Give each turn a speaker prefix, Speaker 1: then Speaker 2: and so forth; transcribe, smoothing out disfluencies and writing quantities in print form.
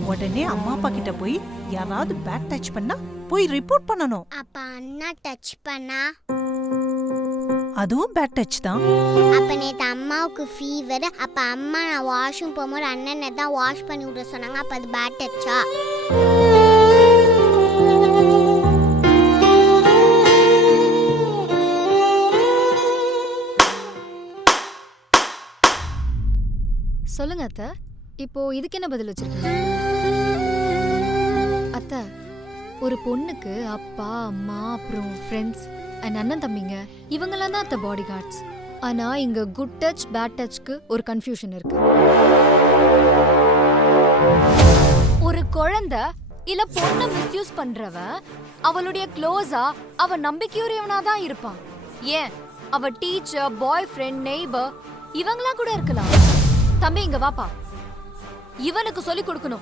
Speaker 1: உடனே அம்மா அப்பா கிட்ட போய் யாராவது பேட் டச் பண்ணா போய் ரிப்போர்ட் பண்ணணும்.
Speaker 2: அப்ப அண்ணா டச் பண்ணா
Speaker 1: அதுவும் பேட் டச் தான்.
Speaker 2: அப்ப நேத்து அம்மாவுக்கு ஃபீவர். அப்ப அம்மா நான் வாஷ்ரூம் போகும்போது அண்ணனை தான் வாஷ் பண்ணி விட சொன்னாங்க. அப்ப அது பேட் டச்சா?
Speaker 3: சொல்லுங்க அத்தை, இப்போ இதுக்கு என்ன பதில் வச்சிருக்கீங்க? அத்தை, ஒரு பொண்ணுக்கு அப்பா அம்மா அப்புறம் ஃப்ரெண்ட்ஸ் அண்ட் அண்ணன் தம்பிங்க இவங்கெல்லாம் தான் அத்தை பாடி கார்ட்ஸ். ஆனா இங்க குட் டச் பேட் டச்க்கு ஒரு கன்ஃபியூஷன் இருக்கு. ஒரு குழந்தை இல்ல பொண்ணை மிஸ்யூஸ் பண்றவ அவளுடைய க்ளோஸா அவ நம்பிக்கையுரியவனா தான் இருப்பான். ஏன் அவ டீச்சர், பாய் ஃப்ரெண்ட், நெய்பர் இவங்களா கூட இருக்கலாம். தம்பி இங்க வாப்பா, இவனுக்கு சொல்லி கொடுக்கணும்.